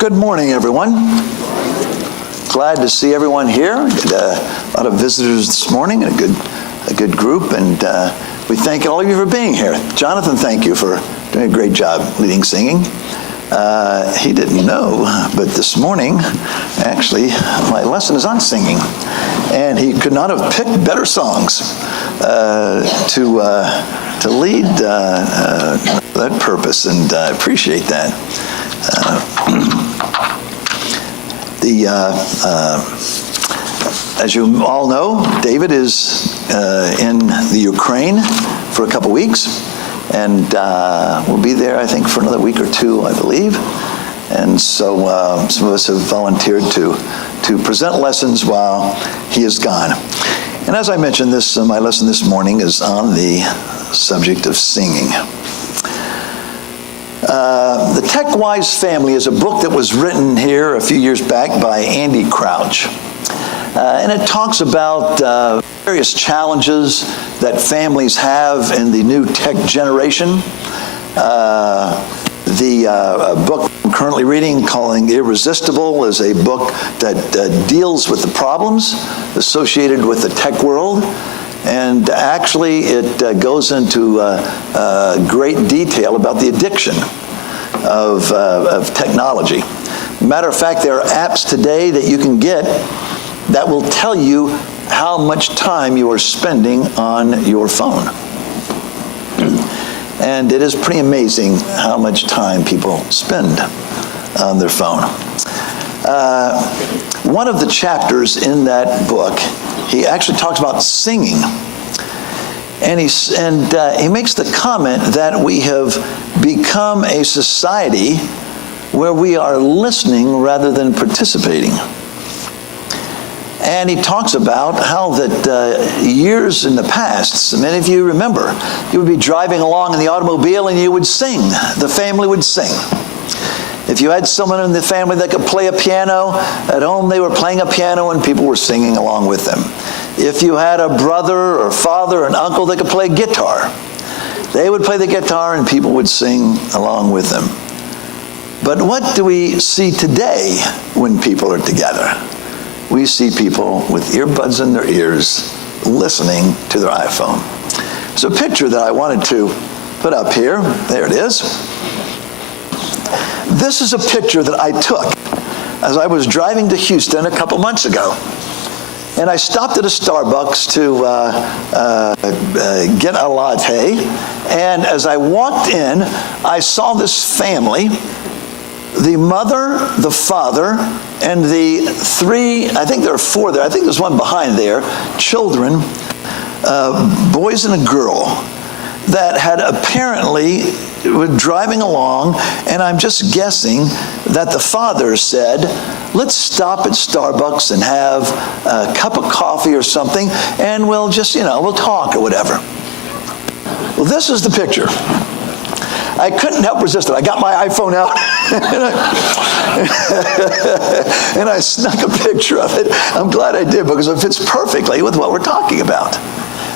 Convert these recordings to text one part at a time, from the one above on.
Good morning, everyone. Glad to see everyone here. A lot of visitors this morning, a good group, and we thank all of you for being here. Jonathan, thank you for doing a great job leading singing. He didn't know, but this morning, actually, my lesson is on singing, and he could not have picked better songs to lead that purpose, and I appreciate that. As you all know, David is in the Ukraine for a couple weeks, and we'll be there, I think, for another week or two, I believe. And so some of us have volunteered to present lessons while he is gone. And as I mentioned, my lesson this morning is on the subject of singing. The Tech-Wise Family is a book that was written here a few years back by Andy Crouch. And it talks about various challenges that families have in the new tech generation. The book I'm currently reading, calling Irresistible, is a book that deals with the problems associated with the tech world. And actually, it goes into great detail about the addiction of technology. Matter of fact, there are apps today that you can get that will tell you how much time you are spending on your phone. And it is pretty amazing how much time people spend on their phone. One of the chapters in that book, he actually talks about singing. And he makes the comment that we have become a society where we are listening rather than participating. And he talks about how that years in the past, many of you remember, you would be driving along in the automobile and you would sing. The family would sing. If you had someone in the family that could play a piano, at home they were playing a piano and people were singing along with them. If you had a brother or father or an uncle that could play guitar, they would play the guitar and people would sing along with them. But what do we see today when people are together? We see people with earbuds in their ears listening to their iPhone. It's a picture that I wanted to put up here. There it is. This is a picture that I took as I was driving to Houston a couple months ago. And I stopped at a Starbucks to get a latte. And as I walked in, I saw this family, the mother, the father, and the three, I think there are four there, I think there's one behind there, children, boys and a girl, that had apparently were driving along, and I'm just guessing that the father said, let's stop at Starbucks and have a cup of coffee or something, and we'll just, we'll talk or whatever. Well, this is the picture. I couldn't help resist it. I got my iPhone out and I snuck a picture of it. I'm glad I did, because it fits perfectly with what we're talking about.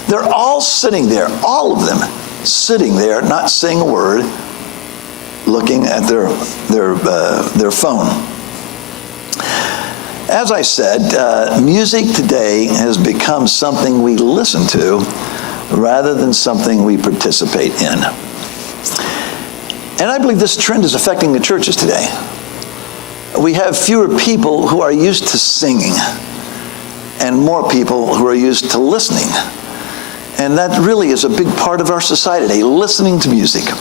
They're all sitting there, all of them sitting there, not saying a word, looking at their phone. As I said, music today has become something we listen to rather than something we participate in. And I believe this trend is affecting the churches today. We have fewer people who are used to singing and more people who are used to listening. And that really is a big part of our society today, listening to music.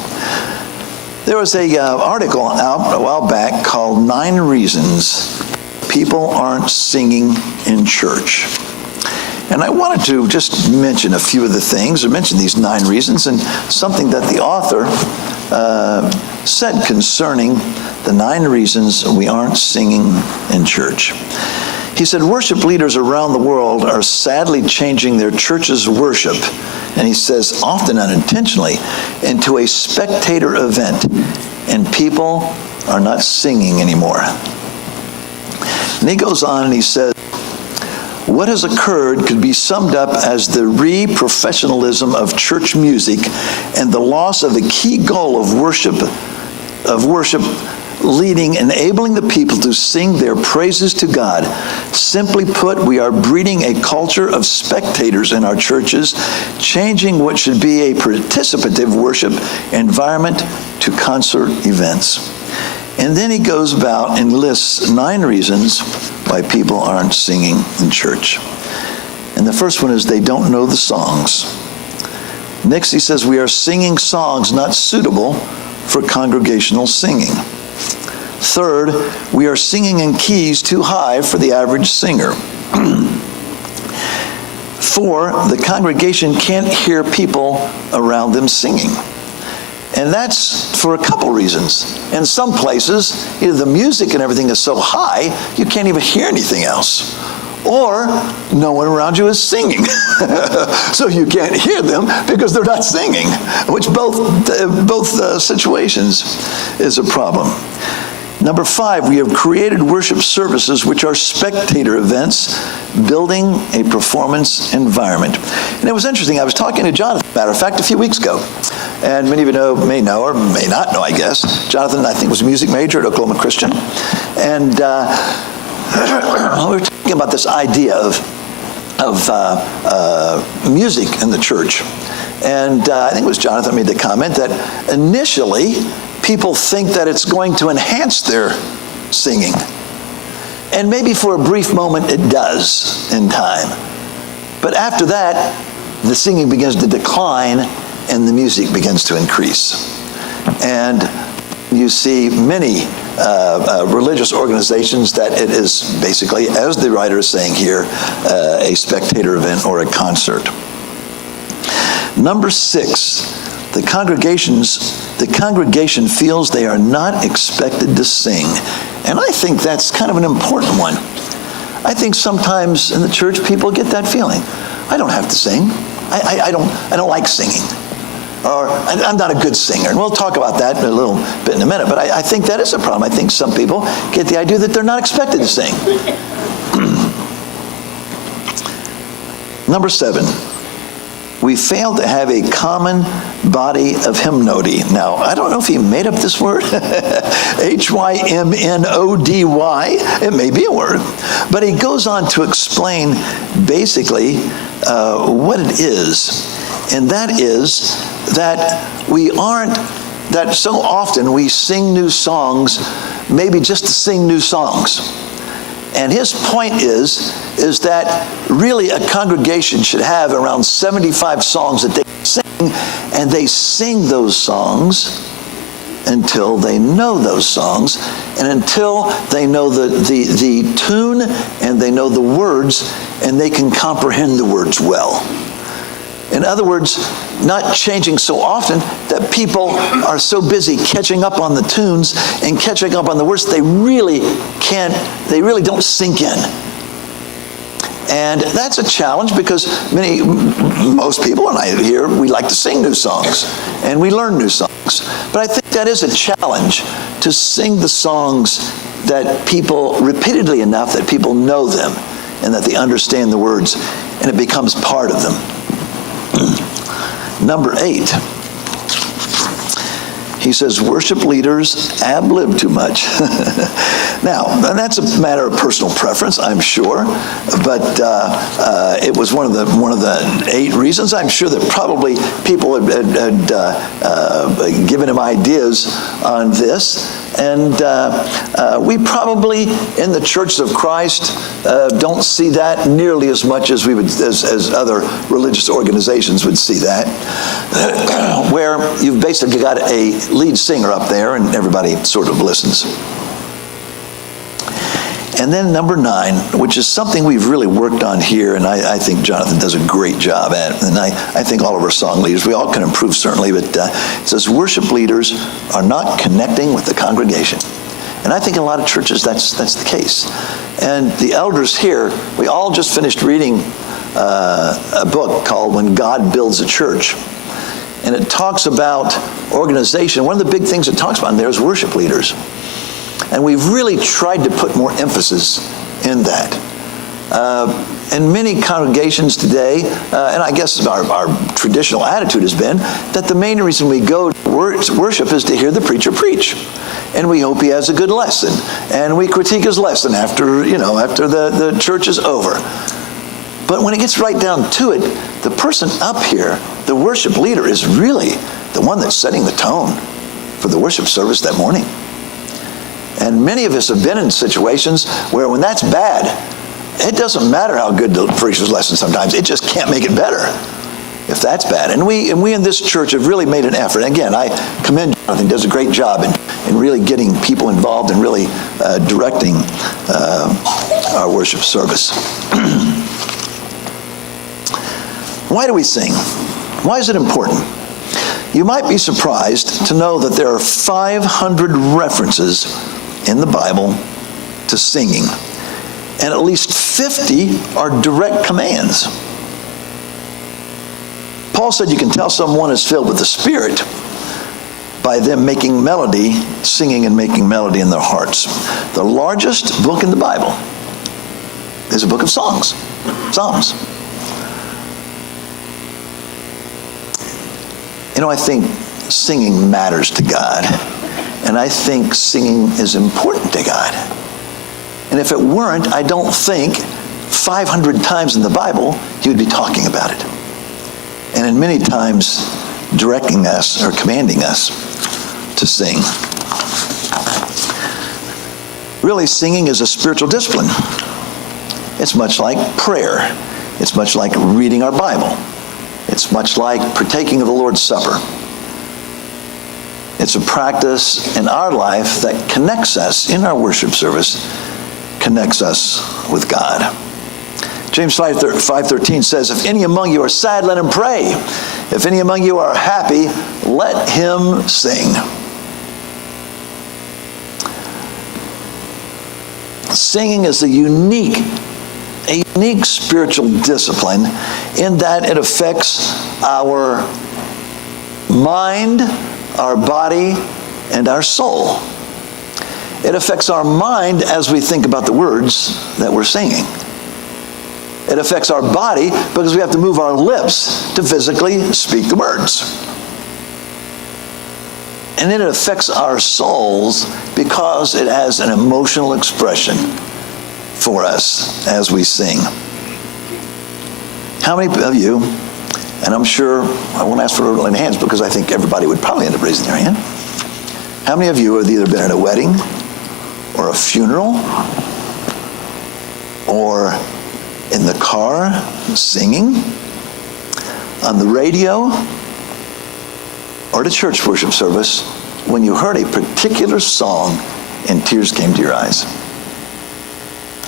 There was an article out a while back called 9 Reasons People Aren't Singing in Church. And I wanted to just mention a few of the things, or mention these 9 reasons, and something that the author said concerning the 9 reasons we aren't singing in church. He said, worship leaders around the world are sadly changing their church's worship, and he says, often unintentionally, into a spectator event, and people are not singing anymore. And he goes on and he says, what has occurred could be summed up as the re-professionalism of church music and the loss of the key goal of worship leading, enabling the people to sing their praises to God. Simply put, we are breeding a culture of spectators in our churches, changing what should be a participative worship environment to concert events. And then he goes about and lists 9 reasons why people aren't singing in church. And the first one is they don't know the songs. Next, he says we are singing songs not suitable for congregational singing. Third, we are singing in keys too high for the average singer. 4, the congregation can't hear people around them singing. And that's for a couple reasons. In some places, either the music and everything is so high, you can't even hear anything else. Or no one around you is singing. So you can't hear them because they're not singing, which both situations is a problem. Number 5, we have created worship services which are spectator events, building a performance environment. And it was interesting, I was talking to Jonathan, matter of fact, a few weeks ago. And many of you may know or may not know, I guess. Jonathan, I think, was a music major at Oklahoma Christian. And we were talking about this idea of music in the church. And I think it was Jonathan made the comment that initially people think that it's going to enhance their singing. And maybe for a brief moment it does in time. But after that, the singing begins to decline and the music begins to increase. And you see many religious organizations that it is basically, as the writer is saying here, a spectator event or a concert. Number 6, the congregation feels they are not expected to sing. And I think that's kind of an important one. I think sometimes in the church people get that feeling. I don't have to sing. I don't like singing. Or I'm not a good singer. And we'll talk about that in a little bit in a minute. But I think that is a problem. I think some people get the idea that they're not expected to sing. Number 7, we fail to have a common body of hymnody. Now, I don't know if he made up this word, Hymnody. It may be a word. But he goes on to explain basically what it is. And that is that that so often we sing new songs, maybe just to sing new songs. And his point is that really a congregation should have around 75 songs that they sing, and they sing those songs until they know those songs, and until they know the tune and they know the words, and they can comprehend the words well. In other words, not changing so often that people are so busy catching up on the tunes and catching up on the words, they really don't sink in. And that's a challenge because most people, and I hear, we like to sing new songs and we learn new songs. But I think that is a challenge to sing the songs that people, repeatedly enough, that people know them and that they understand the words and it becomes part of them. Number 8, he says worship leaders ad-lib too much. Now, that's a matter of personal preference, I'm sure, but it was one of the 8 reasons. I'm sure that probably people had given him ideas on this. And we probably, in the Church of Christ, don't see that nearly as much as we would, as other religious organizations would see that, where you've basically got a lead singer up there and everybody sort of listens. And then number 9, which is something we've really worked on here, and I think Jonathan does a great job at it, and I think all of our song leaders, we all can improve certainly, but it says worship leaders are not connecting with the congregation. And I think in a lot of churches that's the case. And the elders here, we all just finished reading a book called When God Builds a Church. And it talks about organization. One of the big things it talks about in there is worship leaders. And we've really tried to put more emphasis in that. In many congregations today, and I guess our traditional attitude has been that the main reason we go to worship is to hear the preacher preach. and we hope he has a good lesson. And we critique his lesson after the church is over. But when it gets right down to it, the person up here, the worship leader, is really the one that's setting the tone for the worship service that morning. And many of us have been in situations where when that's bad, it doesn't matter how good the preacher's lesson sometimes. It just can't make it better if that's bad. And we in this church have really made an effort. And again, I commend Jonathan. He does a great job in really getting people involved and really directing our worship service. Why do we sing? Why is it important? You might be surprised to know that there are 500 references in the Bible to singing, and at least 50 are direct commands. Paul said you can tell someone is filled with the Spirit by them making melody, singing and making melody in their hearts. The largest book in the Bible is a book of songs, Psalms. You know, I think singing matters to God, and I think singing is important to God. And if it weren't, I don't think 500 times in the Bible he would be talking about it. And in many times directing us or commanding us to sing. Really, singing is a spiritual discipline. It's much like prayer. It's much like reading our Bible. It's much like partaking of the Lord's Supper. It's a practice in our life that connects us, in our worship service, connects us with God. James 5:13 says, if any among you are sad, let him pray. If any among you are happy, let him sing. Singing is a unique spiritual discipline in that it affects our mind, our body, and our soul. It affects our mind as we think about the words that we're singing. It affects our body because we have to move our lips to physically speak the words. And then it affects our souls because it has an emotional expression for us as we sing. How many of you, and I'm sure I won't ask for raising hands because I think everybody would probably end up raising their hand. How many of you have either been at a wedding or a funeral or in the car singing, on the radio, or at a church worship service when you heard a particular song and tears came to your eyes?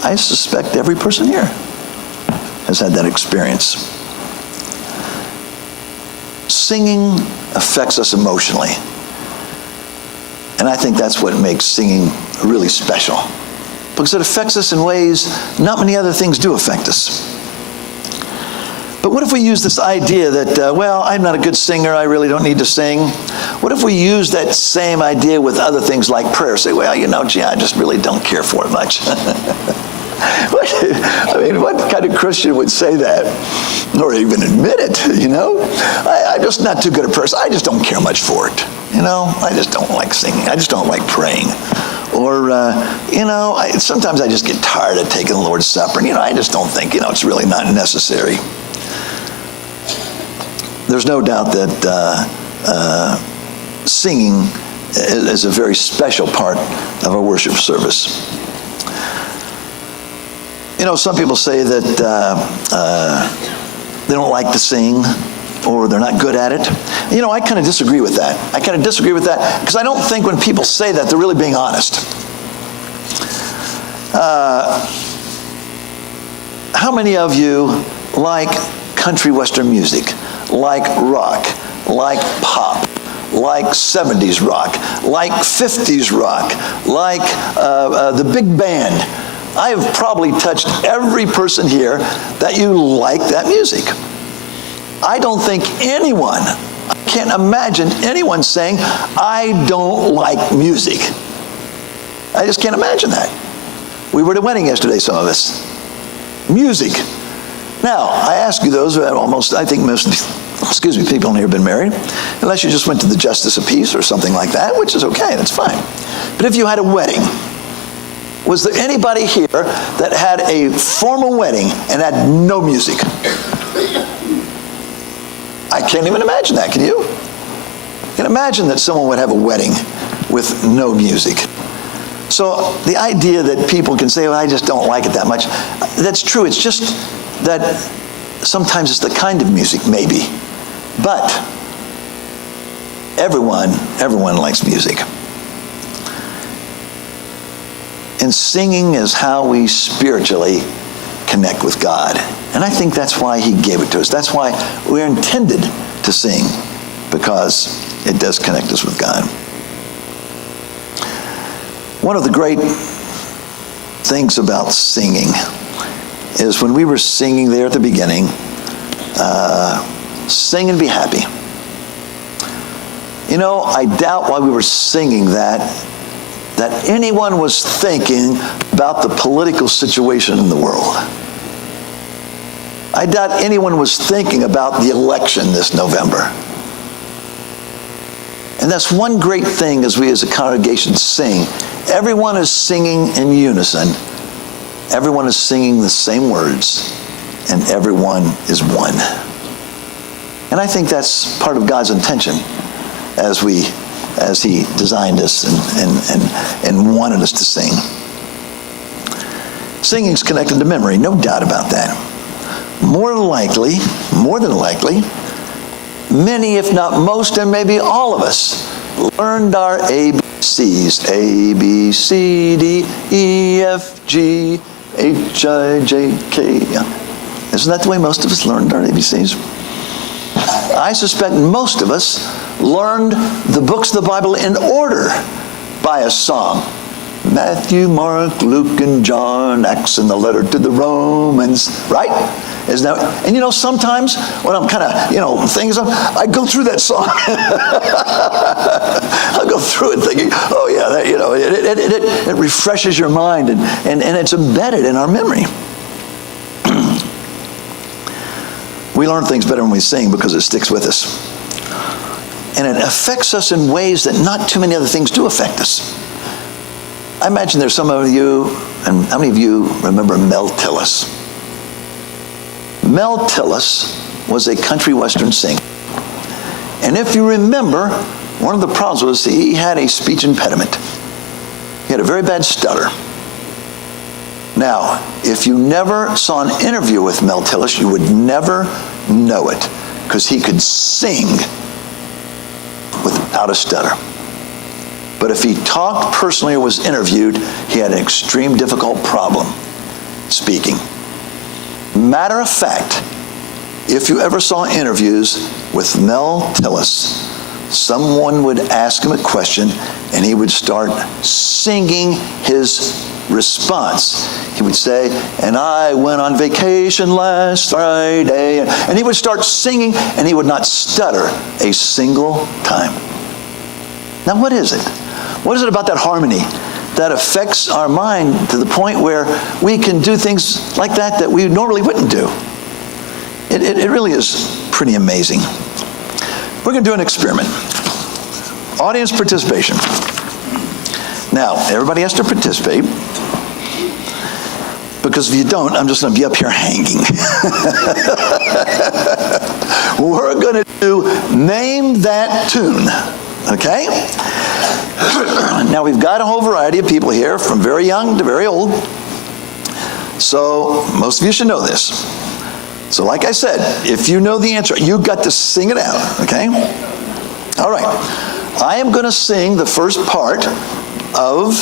I suspect every person here has had that experience. Singing affects us emotionally. And I think that's what makes singing really special. Because it affects us in ways not many other things do affect us. But what if we use this idea that, well, I'm not a good singer, I really don't need to sing? What if we use that same idea with other things like prayer? Say, well, gee, I just really don't care for it much. What kind of Christian would say that? Or even admit it, I'm just not too good a person. I just don't care much for it. I just don't like singing. I just don't like praying. Or, sometimes I just get tired of taking the Lord's Supper. And, I just don't think, it's really not necessary. There's no doubt that singing is a very special part of our worship service. Some people say that they don't like to sing or they're not good at it. I kind of disagree with that. Because I don't think when people say that, they're really being honest. How many of you like country western music, like rock, like pop, like 70s rock, like 50s rock, like the big band? I have probably touched every person here that you like that music. I don't think I can't imagine anyone saying, I don't like music. I just can't imagine that. We were at a wedding yesterday, some of us. Music. Now, I ask you those, I think most people in here have been married, unless you just went to the justice of peace or something like that, which is okay, that's fine. But if you had a wedding, was there anybody here that had a formal wedding and had no music? I can't even imagine that, can you? You can imagine that someone would have a wedding with no music. So the idea that people can say, well, I just don't like it that much, that's true. It's just that sometimes it's the kind of music, maybe. But everyone likes music. And singing is how we spiritually connect with God. And I think that's why he gave it to us. That's why we're intended to sing, because it does connect us with God. One of the great things about singing is when we were singing there at the beginning, sing and be happy. You know, I doubt while we were singing that anyone was thinking about the political situation in the world. I doubt anyone was thinking about the election this November. And that's one great thing as we as a congregation sing. Everyone is singing in unison. Everyone is singing the same words, and everyone is one. And I think that's part of God's intention as he designed us and wanted us to sing. Singing's connected to memory, no doubt about that. More than likely, many, if not most, and maybe all of us learned our ABCs. A, B, C, D, E, F, G, H, I, J, K. Isn't that the way most of us learned our ABCs? I suspect most of us learned the books of the Bible in order by a song. Matthew, Mark, Luke, and John, Acts, and the letter to the Romans, right? Isn't that? And you know, sometimes when I'm kind of, I go through that song. I'll go through it thinking, oh yeah, that, it refreshes your mind and it's embedded in our memory. We learn things better when we sing because it sticks with us. And it affects us in ways that not too many other things do affect us. I imagine there's some of you, and how many of you remember Mel Tillis? Mel Tillis was a country western singer. And if you remember, one of the problems was he had a speech impediment. He had a very bad stutter. Now, if you never saw an interview with Mel Tillis, you would never know it, because he could sing without a stutter. But if he talked personally or was interviewed, he had an extreme difficult problem speaking. Matter of fact, if you ever saw interviews with Mel Tillis, someone would ask him a question and he would start singing his response. He would say, and I went on vacation last Friday. And he would start singing and he would not stutter a single time. Now what is it? What is it about that harmony that affects our mind to the point where we can do things like that we normally wouldn't do? It really is pretty amazing. We're going to do an experiment. Audience participation. Now, everybody has to participate, because if you don't, I'm just going to be up here hanging. We're going to do Name That Tune, okay? Now, we've got a whole variety of people here, from very young to very old. So, most of you should know this. So, like I said, if you know the answer, you've got to sing it out, okay? All right. I am going to sing the first part of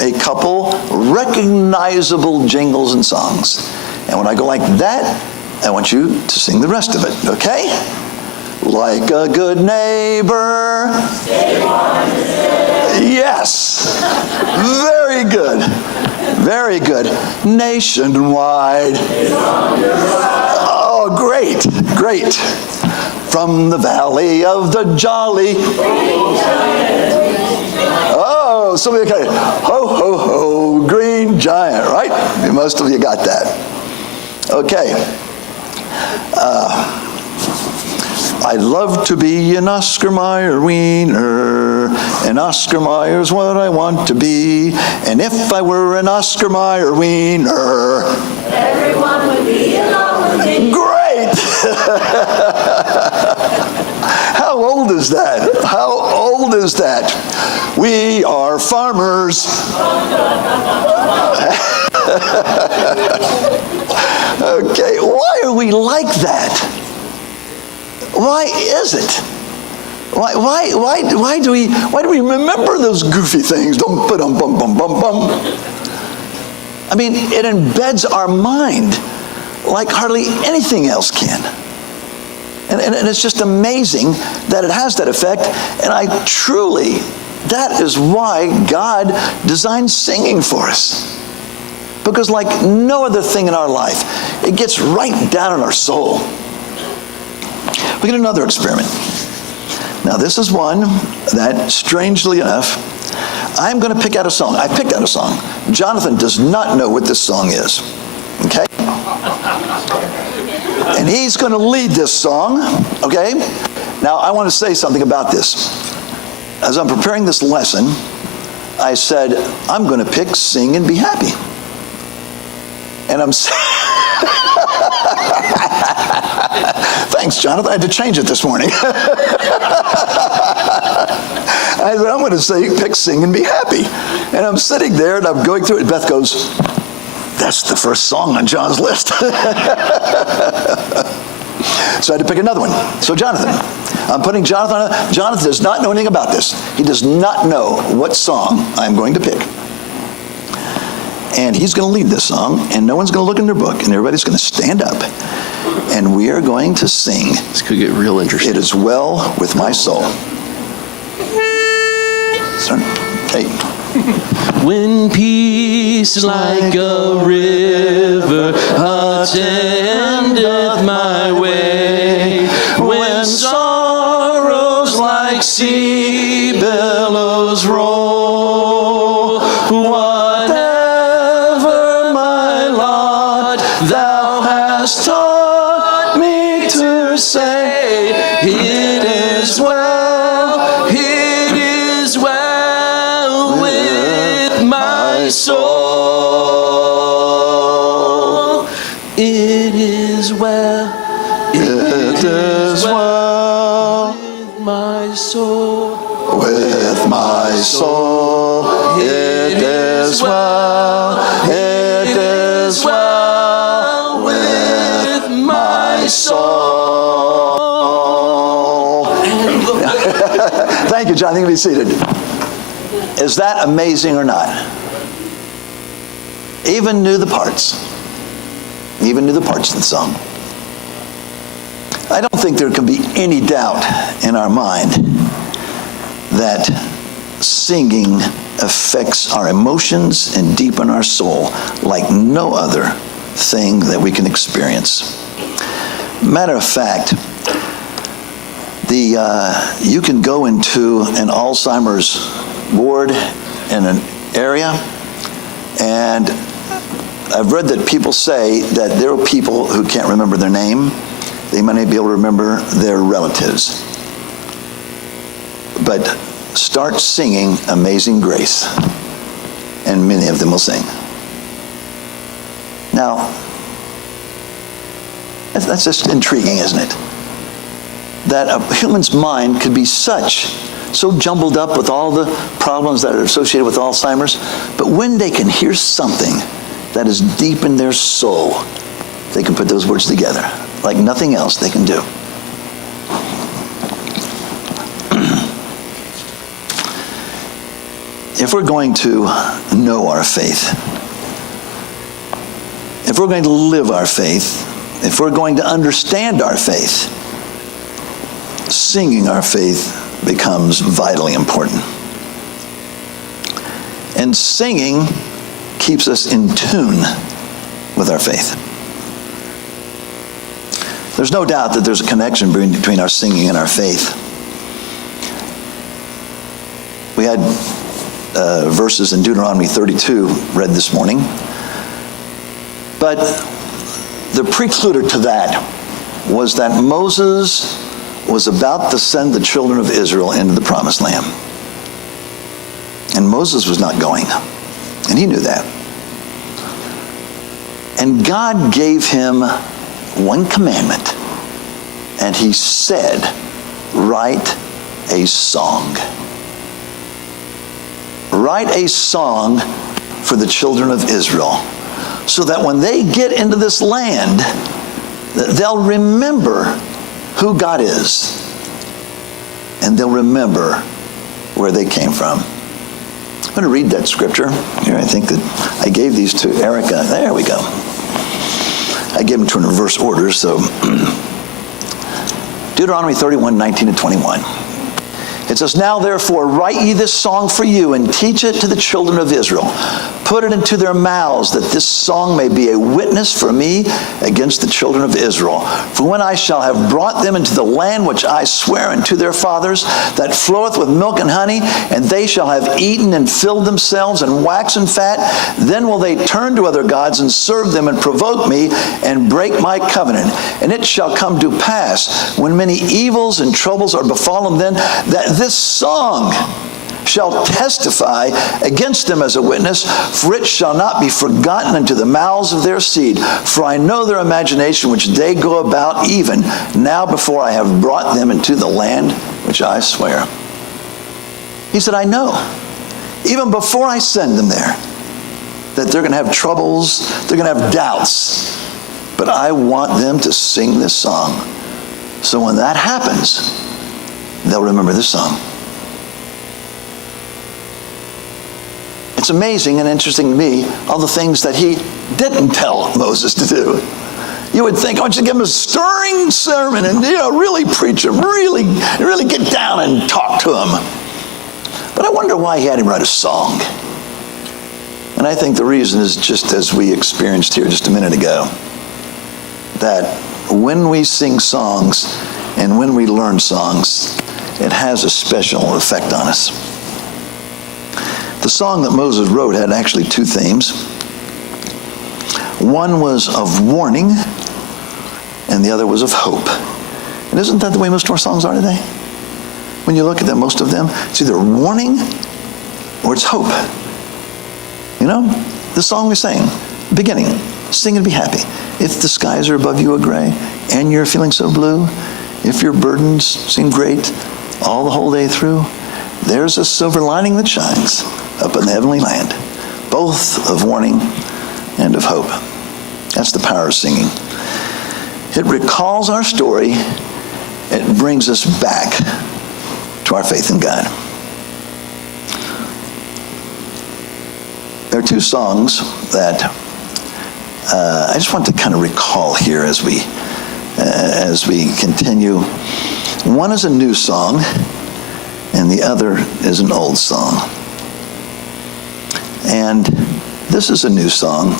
a couple recognizable jingles and songs. And when I go like that, I want you to sing the rest of it, okay? Like a good neighbor. Stay warm and stay. Yes. Very good. Very good. Nationwide. Oh, great. Great. From the valley of the jolly. Oh, somebody kind of, ho, ho, ho, green giant, right? Most of you got that. Okay. I'd love to be an Oscar Mayer wiener, and Oscar Mayer's what I want to be. And if I were an Oscar Mayer wiener, everyone would be in love with me. Great! How old is that? How old is that? We are farmers. Okay, why are we like that? Why is it? Why do we remember those goofy things? Dum ba dum bum bum bum bum. I mean, it embeds our mind like hardly anything else can. And it's just amazing that it has that effect. And that is why God designed singing for us. Because like no other thing in our life, it gets right down in our soul. Look at another experiment. Now this is one that, strangely enough, I'm going to pick out a song. I picked out a song. Jonathan does not know what this song is. Okay? And he's going to lead this song. Okay? Now I want to say something about this. As I'm preparing this lesson, I said, I'm going to pick Sing and Be Happy. And I'm thanks, Jonathan. I had to change it this morning. I said, I'm going to pick Sing and Be Happy. And I'm sitting there and I'm going through it. And Beth goes, that's the first song on John's list. So I had to pick another one. So Jonathan, I'm putting Jonathan on. Jonathan does not know anything about this. He does not know what song I'm going to pick. And he's going to lead this song, and no one's going to look in their book, and everybody's going to stand up, and we are going to sing. This could get real interesting. It is well with my soul. Okay. When peace like a river attendeth my way, when sorrows like sea billows roll, whatever my lot, thou hast taught me to say, it is well, it is well with my soul. It is well, it is well with my soul. With my soul, it is well, it is well with my soul. Thank you, John. You can be seated. Is that amazing or not? Even knew the parts. Even knew the parts of the song. I don't think there can be any doubt in our mind that singing affects our emotions and deepen our soul like no other thing that we can experience. Matter of fact, you can go into an Alzheimer's ward in an area, and I've read that people say that there are people who can't remember their name. They might not be able to remember their relatives. But start singing Amazing Grace, and many of them will sing. Now, that's just intriguing, isn't it? That a human's mind could be so jumbled up with all the problems that are associated with Alzheimer's, but when they can hear something that is deep in their soul, they can put those words together like nothing else they can do. If we're going to know our faith, if we're going to live our faith, if we're going to understand our faith, singing our faith becomes vitally important. And singing keeps us in tune with our faith. There's no doubt that there's a connection between our singing and our faith. We had verses in Deuteronomy 32 read this morning. But the precluder to that was that Moses was about to send the children of Israel into the promised land. And Moses was not going. And he knew that. And God gave him one commandment. And he said, write a song. Write a song for the children of Israel, so that when they get into this land, they'll remember who God is, and they'll remember where they came from. I'm going to read that scripture. Here, I think that I gave these to Erica. There we go. I gave them to her in reverse order, so Deuteronomy 31, 19 and 21. It says, now therefore write ye this song for you, and teach it to the children of Israel. Put it into their mouths, that this song may be a witness for me against the children of Israel. For when I shall have brought them into the land which I swear unto their fathers, that floweth with milk and honey, and they shall have eaten and filled themselves and waxen fat, then will they turn to other gods and serve them and provoke me and break my covenant. And it shall come to pass, when many evils and troubles are befallen them, that this song shall testify against them as a witness, for it shall not be forgotten unto the mouths of their seed. For I know their imagination which they go about even now, before I have brought them into the land which I swear. He said, I know, even before I send them there, that they're going to have troubles, they're going to have doubts. But I want them to sing this song. So when that happens, they'll remember this song. It's amazing and interesting to me, all the things that he didn't tell Moses to do. You would think, I want you to give him a stirring sermon and really preach him, really get down and talk to him. But I wonder why he had him write a song. And I think the reason is just as we experienced here just a minute ago, that when we sing songs and when we learn songs, it has a special effect on us. The song that Moses wrote had actually two themes. One was of warning, and the other was of hope. And isn't that the way most of our songs are today? When you look at them, most of them, it's either warning or it's hope. You know, the song we sang, beginning, sing and be happy. If the skies are above you are gray, and you're feeling so blue, if your burdens seem great all the whole day through, there's a silver lining that shines up in the heavenly land, both of warning and of hope. That's the power of singing. It recalls our story. It brings us back to our faith in God. There are two songs that I just want to kind of recall here as we continue. One is a new song, and the other is an old song. And this is a new song.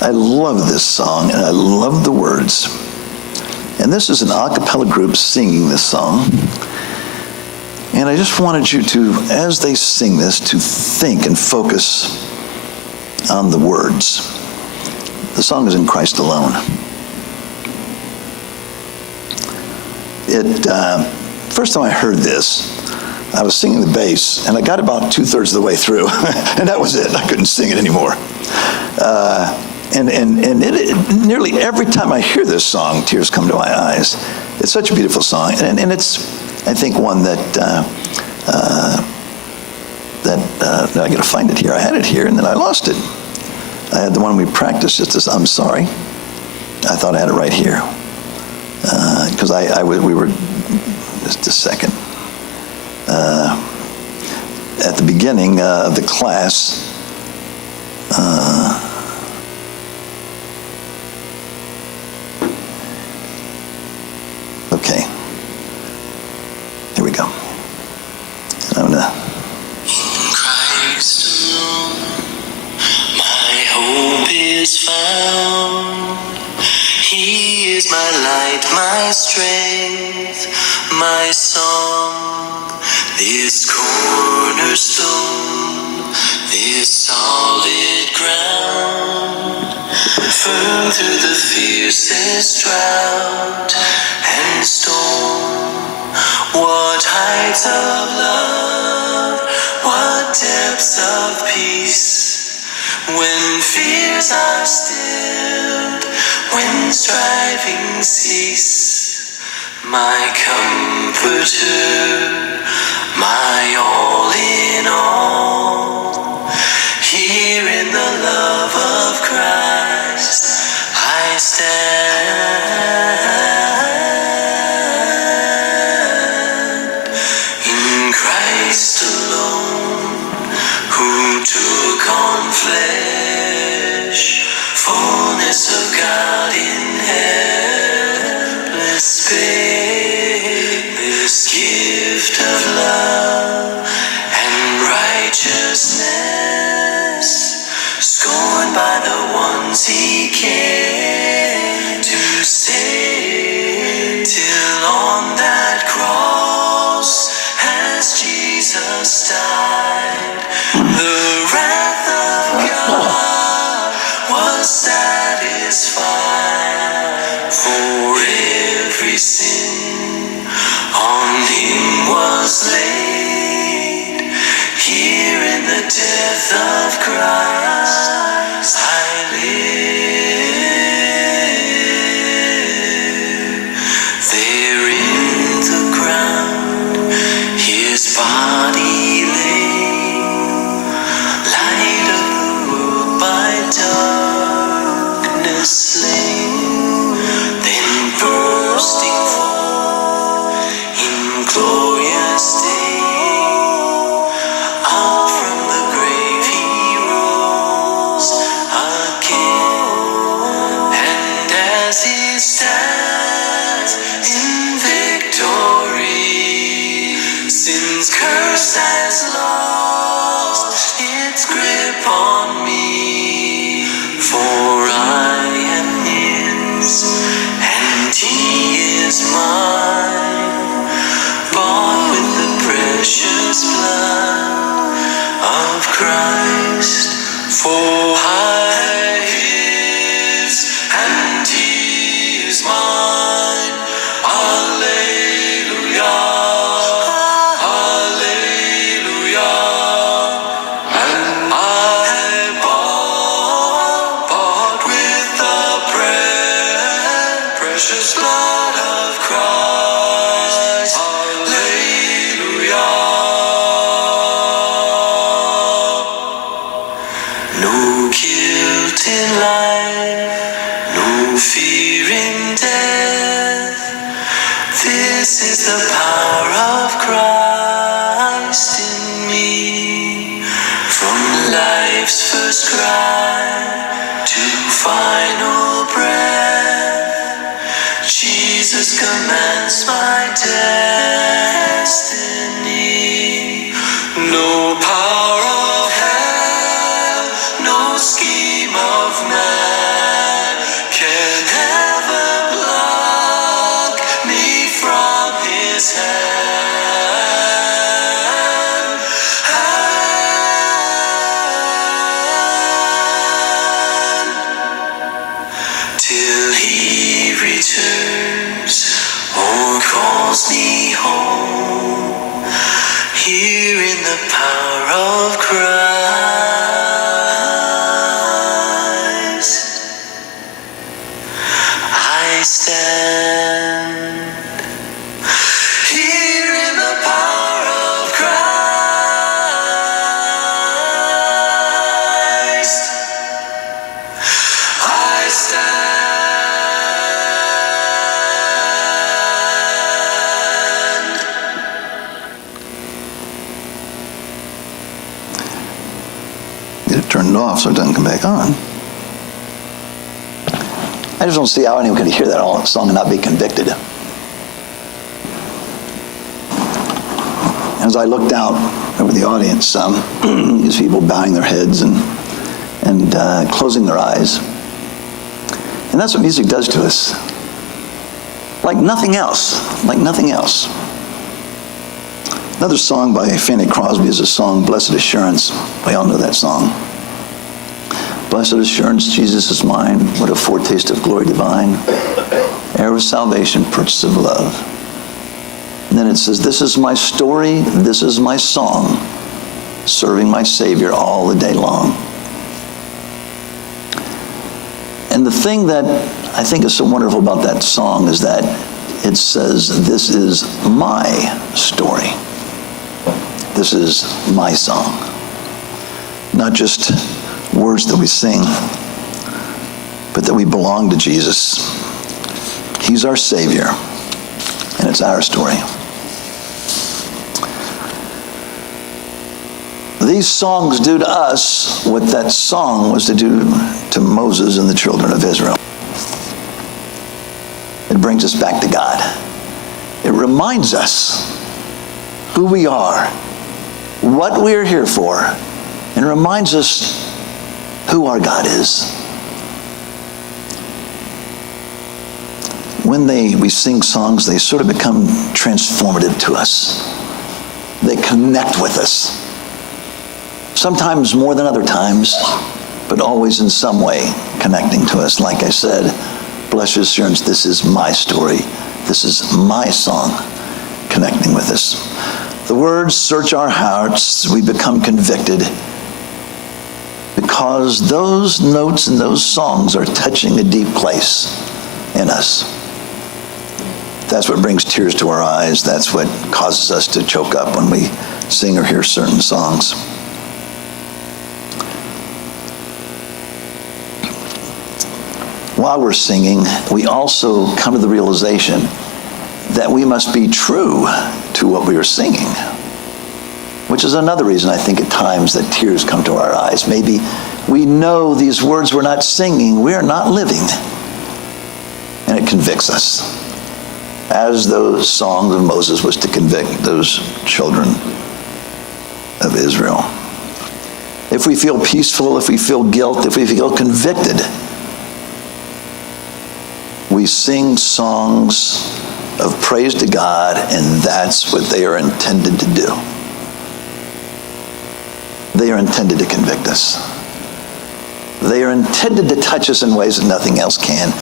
I love this song, and I love the words. And this is an a cappella group singing this song. And I just wanted you to, as they sing this, to think and focus on the words. The song is In Christ Alone. First time I heard this, I was singing the bass, and I got about 2/3 of the way through, and that was it. I couldn't sing it anymore. Nearly every time I hear this song, tears come to my eyes. It's such a beautiful song, and it's, I think, one that I got to find it here. I had it here, and then I lost it. I had the one we practiced, just as I'm sorry. I thought I had it right here, because we were just a second. At the beginning of the class, okay, here we go. I'm gonna. In Christ alone, my hope is found. He is my light, my strength, my song. This cornerstone, this solid ground, firm through the fiercest drought and storm. heights of love, what depths of peace, when fears are stilled, when striving cease. My comforter, my all in all, here in the love of Christ I stand. In Christ alone, who took on flesh, fullness of God in helpless babe, this gift of love and righteousness, scorned by the ones he came to save, till on that cross, as Jesus died, the wrath of God was satisfied. For every sin on him was laid. Here in the death of Christ I live. There in the ground his body lay, light of the world by darkness slain, then bursting forth in glorious day, up from the grave he rose again. And as he stands in victory, sin's curse has lost its grip on me. For I am his and he is mine, bought with the precious blood of Christ. For I his and he is mine. Alleluia, alleluia. And I bought with the precious blood of Christ. Alleluia. No guilt in life, no fear in death. This is the power of Christ in me. From life's first cry to final breath, Jesus commands my destiny. No power of hell, no scheme of man can ever pluck me from his hand. Till he returns or calls me home, here in the power of Christ I stand. Here in the power of Christ I stand. Get it turned off so it doesn't come back on. I just don't see how anyone could hear that whole song and not be convicted. As I looked out over the audience, these people bowing their heads and closing their eyes. And that's what music does to us. Like nothing else. Like nothing else. Another song by Fanny Crosby is a song, Blessed Assurance. We all know that song. Blessed assurance, Jesus is mine. What a foretaste of glory divine. Heir of salvation, purchase of love. And then it says, this is my story, this is my song, serving my Savior all the day long. And the thing that I think is so wonderful about that song is that it says, this is my story. This is my song. Not just words that we sing, but that we belong to Jesus. He's our Savior, and it's our story. These songs do to us what that song was to do to Moses and the children of Israel. It brings us back to God. It reminds us who we are, what we are here for, and it reminds us who our God is. When we sing songs, they sort of become transformative to us. They connect with us. Sometimes more than other times, but always in some way connecting to us. Like I said, blessed assurance, this is my story. This is my song connecting with us. The words search our hearts, we become convicted because those notes and those songs are touching a deep place in us. That's what brings tears to our eyes. That's what causes us to choke up when we sing or hear certain songs. While we're singing, we also come to the realization that we must be true to what we are singing, which is another reason I think at times that tears come to our eyes. Maybe we know these words we're not singing, we are not living, and it convicts us, as those songs of Moses was to convict those children of Israel. If we feel peaceful, if we feel guilt, if we feel convicted, we sing songs of praise to God, and that's what they are intended to do. They are intended to convict us. They are intended to touch us in ways that nothing else can.